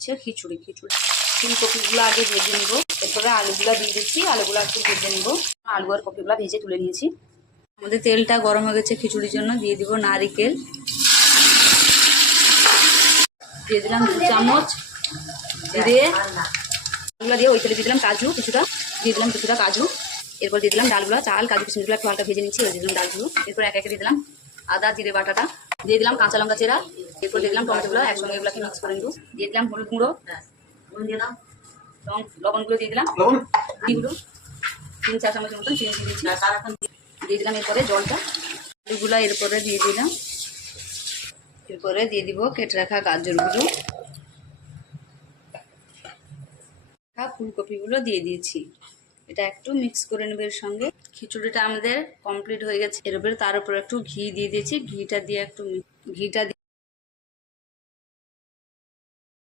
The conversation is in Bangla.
হচ্ছে খিচুড়ি খিচুড়ি। ফুলকপিগুলো আগে ভেজে নিব। এরপরে আলুগুলো দিয়ে দিচ্ছি। আলুগুলো একটু ভেজে নিব। আলু আর কপিগুলো ভেজে তুলে নিয়েছি। আমাদের তেলটা গরম হয়ে গেছে খিচুড়ির জন্য। দিয়ে দিব নারিকেল। দিয়ে দিলাম দু চামচ দিয়ে এগুলো দিয়ে ওই তেলে দিয়ে দিলাম কাজু কিছুটা। দিয়ে দিলাম কিছুটা কাজু। এরপর দিয়ে দিলাম ডালগুলো। চাল, কাজু, কিশমিশগুলো একটু হালকা ভেজে নিচ্ছি। দিয়ে দিলাম ডালগুলো। এরপর এক একে দিয়ে দিলাম আদা, জিরে, বাটাটা। দিয়ে দিলাম কাঁচা লঙ্কা চেরা। এরপর দিয়ে দিলাম টমেটোগুলো একসঙ্গে এগুলোকে মিক্স করে নিব। দিয়ে দিলাম হলুদ গুঁড়ো। লবণ লবণগুলো দিয়ে দিলাম। তিন চার চামচের মতন চিনি দিয়ে দিচ্ছি দিয়ে দিলাম এরপরে জলটা। এগুলো এরপরে দিয়ে দিলাম। এরপরে দিয়ে দিব কেটে রাখা গাজরগুলো। ফুলকপিগুলো দিয়ে দিয়েছি। এটা একটু মিক্স করে নেবে এর সঙ্গে। খিচুড়িটা আমাদের কমপ্লিট হয়ে গেছে। এর উপরে তার উপরে একটু ঘি দিয়ে দিয়েছি। ঘিটা দিয়ে একটু ঘিটা দিয়ে